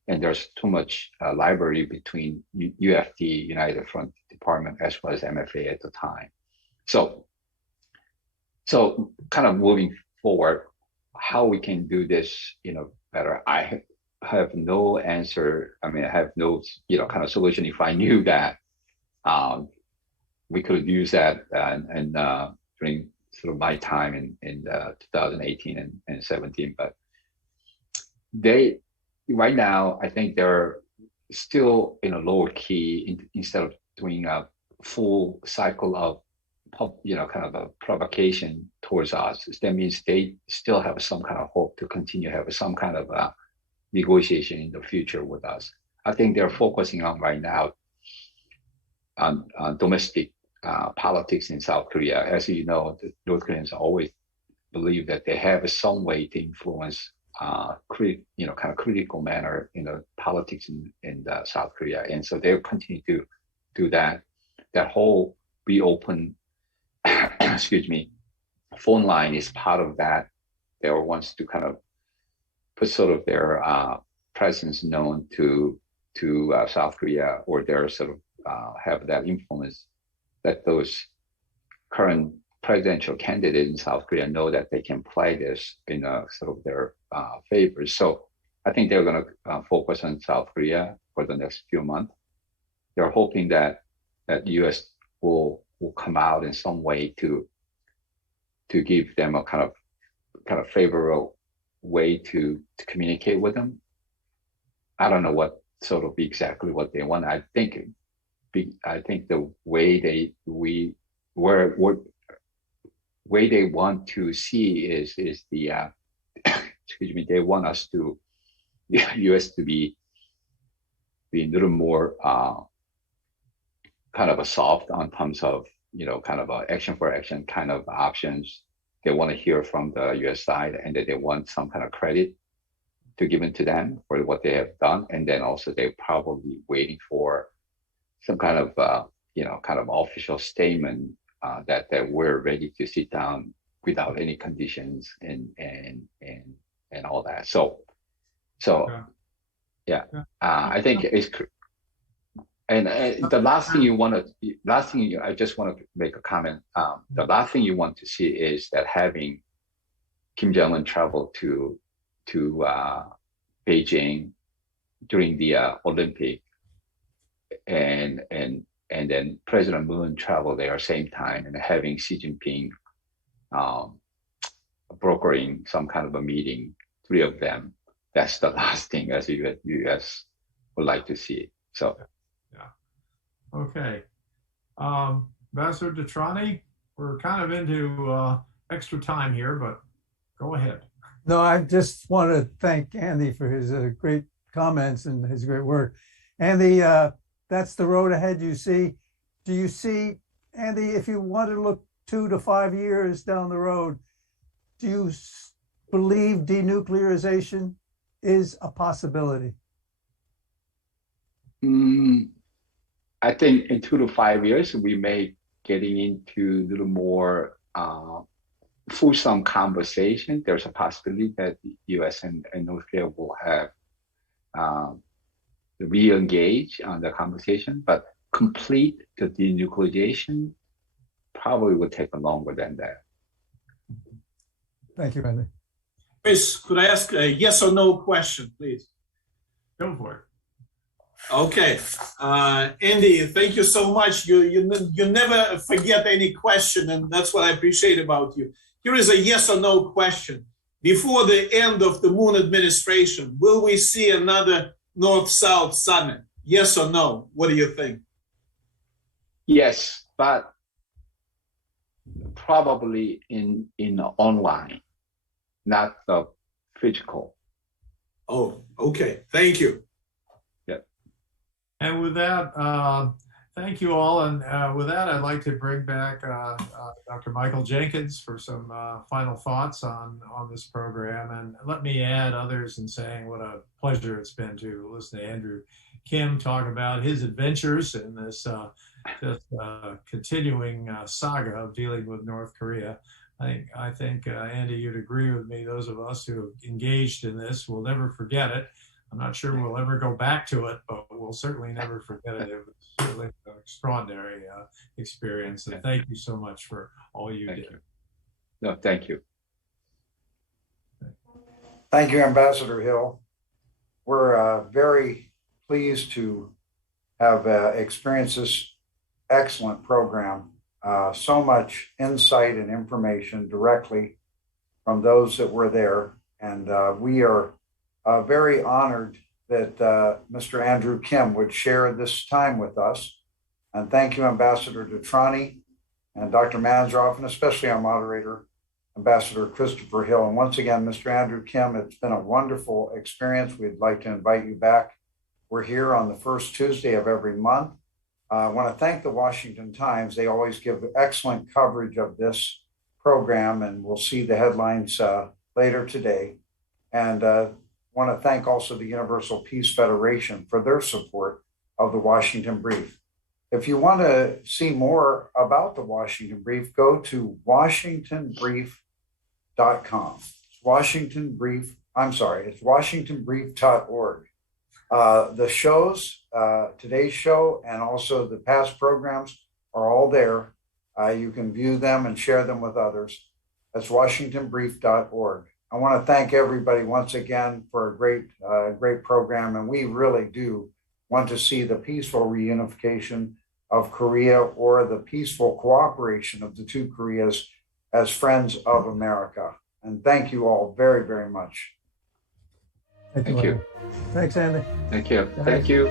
there's too much library between UFD, United Front Department, as well as MFA at the time. So kind of moving forward, how we can do this, better. I have no answer. I mean, I have no, kind of solution. If I knew that, we could use that and during sort of my time in 2018 and 17. But right now, I think they're still in a lower key instead of doing a full cycle of, kind of a provocation towards us. That means they still have some kind of hope to continue have some kind of negotiation in the future with us. I think they're focusing on right now domestic politics in South Korea. As you know, the North Koreans always believe that they have some way to influence, kind of critical manner, politics in South Korea, and so they'll continue to do that. That whole reopen, excuse me, phone line is part of that. They wants to kind of put sort of their presence known to South Korea, or their sort of have that influence, that those current presidential candidates in South Korea know that they can play this in sort of their favor. So I think they're going to focus on South Korea for the next few months. They're hoping that the U.S. will come out in some way to give them a kind of favorable way to communicate with them. I don't know what sort of exactly what they want. I think the way they want to see is the excuse me, they want us to U.S. to be a little more kind of a soft on terms of kind of a action for action kind of options. They want to hear from the U.S. side, and that they want some kind of credit to given to them for what they have done, and then also they're probably waiting for some kind of kind of official statement that we're ready to sit down without any conditions and all that. So yeah, I think it's. And the last thing I just want to make a comment. The last thing you want to see is that having Kim Jong-un travel to Beijing during the Olympic, and then President Moon travel there same time, and having Xi Jinping brokering some kind of a meeting, three of them. That's the last thing as the U.S. would like to see. So. Okay. Ambassador DeTrani, we're kind of into extra time here, but go ahead. No, I just want to thank Andy for his great comments and his great work. Andy, that's the road ahead you see. Do you see, Andy, if you want to look 2 to 5 years down the road, do you believe denuclearization is a possibility? I think in 2 to 5 years, we may getting into a little more fulsome conversation. There's a possibility that the U.S. and North Korea will have re-engage on the conversation, but complete the denuclearization probably would take longer than that. Thank you, Andy. Chris, could I ask a yes or no question, please? Go for it. Okay, Andy, thank you so much. You never forget any question, and that's what I appreciate about you. Here is a yes or no question. Before the end of the Moon administration, will we see another North-South summit? Yes or no? What do you think? Yes, but probably in online, not the physical. Oh, okay. Thank you. And with that, thank you all. And with that, I'd like to bring back Dr. Michael Jenkins for some final thoughts on this program. And let me add others in saying what a pleasure it's been to listen to Andrew Kim talk about his adventures in this continuing saga of dealing with North Korea. I think Andy, you'd agree with me. Those of us who have engaged in this will never forget it. I'm not sure we'll ever go back to it, but we'll certainly never forget it. It was certainly an extraordinary experience. And thank you so much for all you did. No, thank you. Thank you, Ambassador Hill. We're very pleased to have experienced this excellent program. So much insight and information directly from those that were there. And we are very honored that Mr. Andrew Kim would share this time with us. And thank you, Ambassador DeTrani and Dr. Mansourov, and especially our moderator, Ambassador Christopher Hill. And once again, Mr. Andrew Kim, it's been a wonderful experience. We'd like to invite you back. We're here on the first Tuesday of every month. I want to thank the Washington Times. They always give excellent coverage of this program, and we'll see the headlines later today. And want to thank also the Universal Peace Federation for their support of the Washington Brief. If you want to see more about the Washington Brief, go to washingtonbrief.com. It's washingtonbrief.org. The shows, today's show, and also the past programs are all there. You can view them and share them with others. That's washingtonbrief.org. I want to thank everybody once again for a great program, and we really do want to see the peaceful reunification of Korea, or the peaceful cooperation of the two Koreas as friends of America. And thank you all very, very much. Thank you. Thanks, Andy. Thank you. Thank you.